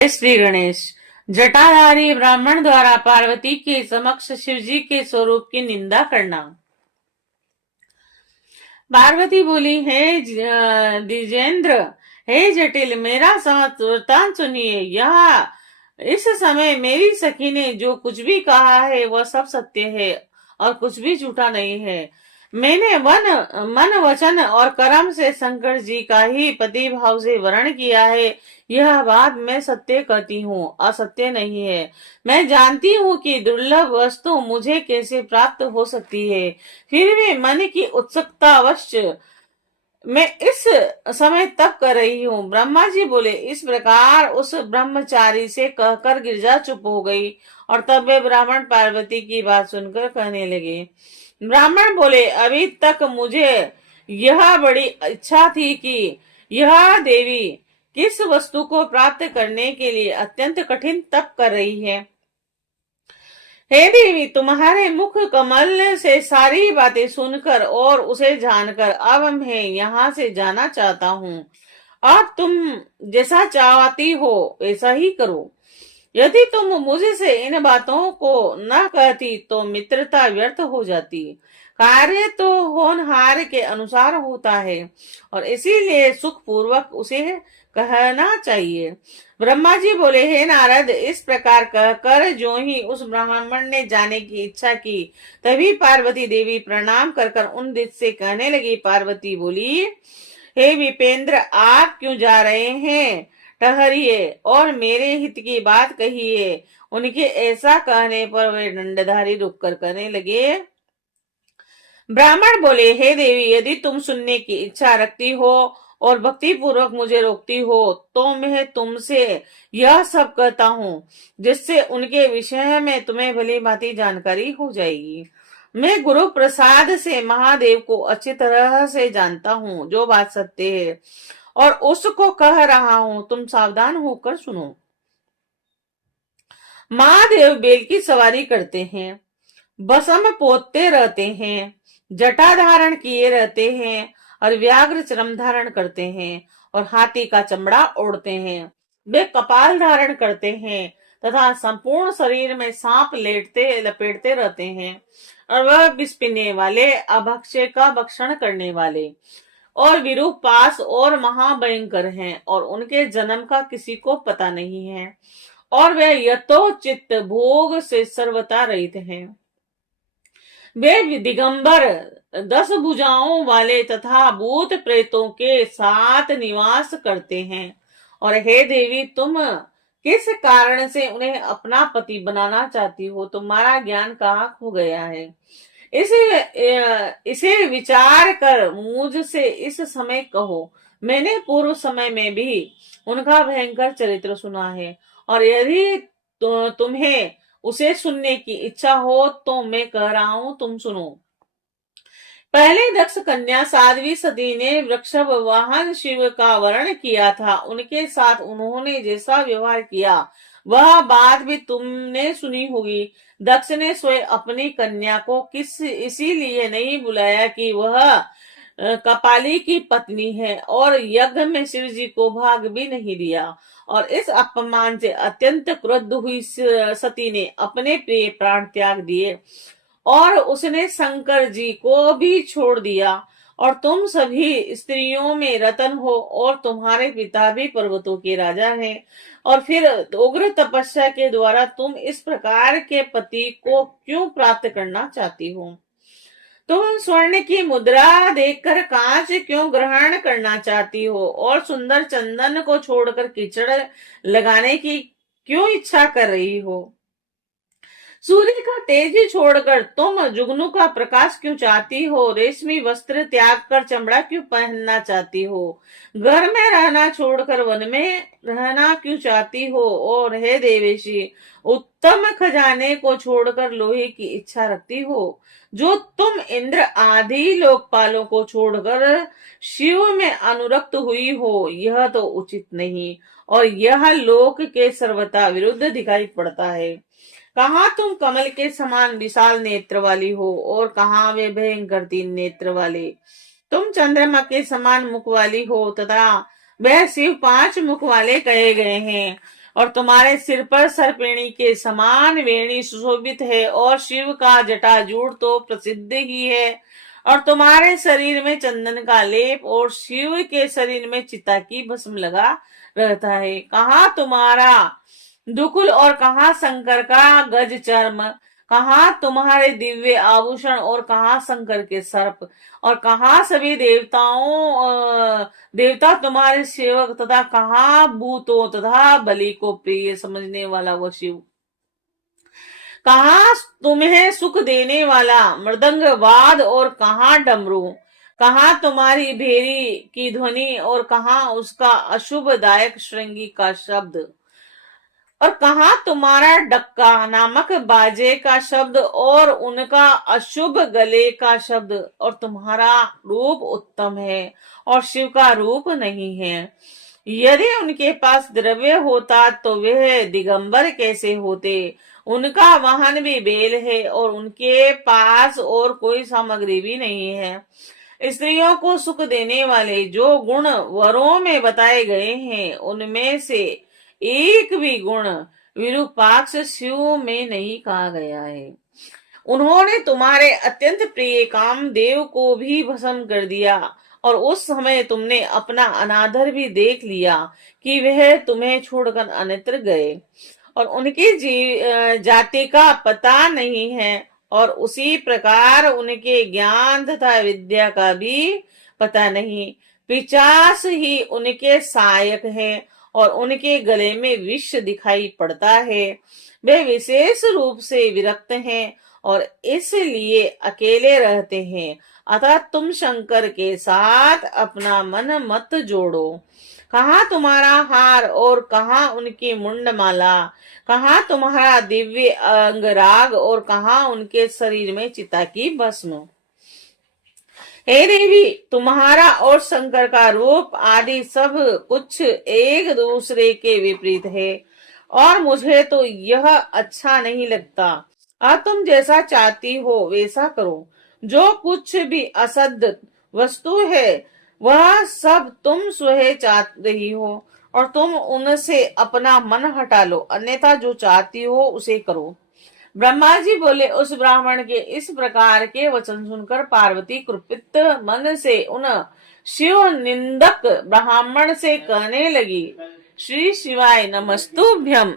श्री गणेश। जटाधारी ब्राह्मण द्वारा पार्वती के समक्ष शिवजी के स्वरूप की निंदा करना। पार्वती बोली, हे द्विजेंद्र, हे जटिल, मेरा वृतांत सुनिए। यह इस समय मेरी सखी ने जो कुछ भी कहा है वह सब सत्य है और कुछ भी झूठा नहीं है। मैंने मन वचन और कर्म से शंकर जी का ही पति भाव से वर्ण किया है। यह बात मैं सत्य कहती हूँ, असत्य नहीं है। मैं जानती हूँ कि दुर्लभ वस्तु मुझे कैसे प्राप्त हो सकती है, फिर भी मन की उत्सुकता अवश्य मैं इस समय तप कर रही हूँ। ब्रह्मा जी बोले, इस प्रकार उस ब्रह्मचारी से कहकर गिरजा चुप हो गई और तब वे ब्राह्मण पार्वती की बात सुनकर कहने लगे। ब्राह्मण बोले, अभी तक मुझे यह बड़ी इच्छा थी कि यह देवी किस वस्तु को प्राप्त करने के लिए अत्यंत कठिन तप कर रही है। हे देवी, तुम्हारे मुख कमल से सारी बातें सुनकर और उसे जानकर अब मैं यहाँ से जाना चाहता हूँ। अब तुम जैसा चाहती हो वैसा ही करो। यदि तुम मुझसे इन बातों को न कहती तो मित्रता व्यर्थ हो जाती। कार्य तो होनहार के अनुसार होता है और इसीलिए सुख पूर्वक उसे कहना चाहिए। ब्रह्मा जी बोले, हे नारद, इस प्रकार कहकर जो ही उस ब्राह्मण ने जाने की इच्छा की, तभी पार्वती देवी प्रणाम कर कर उन दिल से कहने लगी। पार्वती बोली, हे विपेंद्र, आप क्यों जा रहे हैं? ठहरिए और मेरे हित की बात कहिए। उनके ऐसा कहने पर वे दंडधारी रुककर कहने लगे। ब्राह्मण बोले, हे देवी, यदि तुम सुनने की इच्छा रखती हो और भक्ति पूर्वक मुझे रोकती हो तो मैं तुमसे यह सब कहता हूँ जिससे उनके विषय में तुम्हें भली भांति जानकारी हो जाएगी। मैं गुरु प्रसाद से महादेव को अच्छी तरह से जानता हूँ, जो बात सत्य है और उसको कह रहा हूँ। तुम सावधान होकर सुनो। महादेव बेल की सवारी करते हैं, बसम पोतते रहते हैं, जटा धारण किए रहते हैं और व्याघ्र चरम धारण करते हैं और हाथी का चमड़ा ओढ़ते हैं। वे कपाल धारण करते हैं तथा संपूर्ण शरीर में सांप लेटते लपेटते रहते हैं और वह विष पीने वाले, अभक्ष्य का भक्षण करने वाले और विरूपास और महाभयंकर हैं और उनके जन्म का किसी को पता नहीं है और वे यथोचित भोग से सर्वथा रहित हैं। वे दिगंबर, 10 भुजाओं वाले तथा भूत प्रेतों के साथ निवास करते हैं। और हे देवी, तुम किस कारण से उन्हें अपना पति बनाना चाहती हो? तुम्हारा ज्ञान कहाँ खो गया है? इसे विचार कर मुझसे इस समय कहो। मैंने पूर्व समय में भी उनका भयंकर चरित्र सुना है और यदि तुम्हें उसे सुनने की इच्छा हो तो मैं कह रहा हूं, तुम सुनो। पहले दक्ष कन्या साध्वी सती ने वृक्ष वाहन शिव का वर्ण किया था। उनके साथ उन्होंने जैसा व्यवहार किया वह बात भी तुमने सुनी होगी। दक्ष ने स्वयं अपनी कन्या को इसीलिए नहीं बुलाया कि वह कपाली की पत्नी है और यज्ञ में शिव जी को भाग भी नहीं दिया और इस अपमान से अत्यंत क्रुद्ध हुई सती ने अपने प्रिय प्राण त्याग दिए और उसने शंकर जी को भी छोड़ दिया। और तुम सभी स्त्रियों में रतन हो और तुम्हारे पिता भी पर्वतों के राजा हैं और फिर उग्र तपस्या के द्वारा तुम इस प्रकार के पति को क्यों प्राप्त करना चाहती हो? तुम स्वर्ण की मुद्रा देखकर कांच क्यों ग्रहण करना चाहती हो और सुंदर चंदन को छोड़कर कीचड़ लगाने की क्यों इच्छा कर रही हो? सूर्य का तेज छोड़कर तुम जुगनू का प्रकाश क्यों चाहती हो? रेशमी वस्त्र त्याग कर चमड़ा क्यों पहनना चाहती हो? घर में रहना छोड़कर वन में रहना क्यों चाहती हो? और हे देवेशी, उत्तम खजाने को छोड़कर लोहे की इच्छा रखती हो? जो तुम इंद्र आदि लोकपालों को छोड़कर शिव में अनुरक्त हुई हो, यह तो उचित नहीं और यह लोक के सर्वथा विरुद्ध दिखाई पड़ता है। कहाँ तुम कमल के समान विशाल नेत्र वाली हो और कहाँ वे भयंकर 3 नेत्र वाले। तुम चंद्रमा के समान मुख वाली हो तथा वह शिव 5 मुख वाले कहे गए हैं। और तुम्हारे सिर पर सर्पिणी के समान वेणी सुशोभित है, और शिव का जटाजूट तो प्रसिद्ध ही है। और तुम्हारे शरीर में चंदन का लेप और शिव के शरीर में चिता की भस्म लगा रहता है। कहाँ तुम्हारा दुकुल और कहाँ शंकर का गज चर्म, कहाँ तुम्हारे दिव्य आभूषण और कहाँ शंकर के सर्प, और कहाँ सभी देवता तुम्हारे सेवक, तथा कहाँ भूतों तथा बलि को प्रिय समझने वाला वो शिव। कहाँ तुम्हें सुख देने वाला मृदंग वाद और कहाँ डमरू, कहाँ तुम्हारी भेरी की ध्वनि और कहाँ उसका अशुभदायक श्रृंगी का शब्द, और कहाँ तुम्हारा डक्का नामक बाजे का शब्द और उनका अशुभ गले का शब्द। और तुम्हारा रूप उत्तम है और शिव का रूप नहीं है। यदि उनके पास द्रव्य होता तो वह दिगंबर कैसे होते। उनका वाहन भी बेल है और उनके पास और कोई सामग्री भी नहीं है। स्त्रियों को सुख देने वाले जो गुण वरों में बताए गए हैं, उनमें से एक भी गुण विरूपाक्ष शिव में नहीं कहा गया है। उन्होंने तुम्हारे अत्यंत प्रिय कामदेव को भी भस्म कर दिया, और उस समय तुमने अपना अनादर भी देख लिया कि वह तुम्हें छोड़कर अन्यत्र गए, और उनकी जाति का पता नहीं है, और उसी प्रकार उनके ज्ञान तथा विद्या का भी पता नहीं। पिशाच ही उनके सहायक है और उनके गले में विष दिखाई पड़ता है। वे विशेष रूप से विरक्त हैं और इसलिए अकेले रहते हैं। अतः तुम शंकर के साथ अपना मन मत जोड़ो। कहाँ तुम्हारा हार और कहाँ उनकी मुंडमाला, कहाँ तुम्हारा दिव्य अंगराग और कहाँ उनके शरीर में चिता की भस्म। हे देवी, तुम्हारा और शंकर का रूप आदि सब कुछ एक दूसरे के विपरीत है, और मुझे तो यह अच्छा नहीं लगता। अब तुम जैसा चाहती हो वैसा करो। जो कुछ भी असद वस्तु है वह सब तुम स्वयं चाह रही हो, और तुम उनसे अपना मन हटा लो, अन्यथा जो चाहती हो उसे करो। ब्रह्मा जी बोले, उस ब्राह्मण के इस प्रकार के वचन सुनकर पार्वती कुपित मन से उन शिव निंदक ब्राह्मण से कहने लगी, श्री शिवाय नमस्तुभ्यम।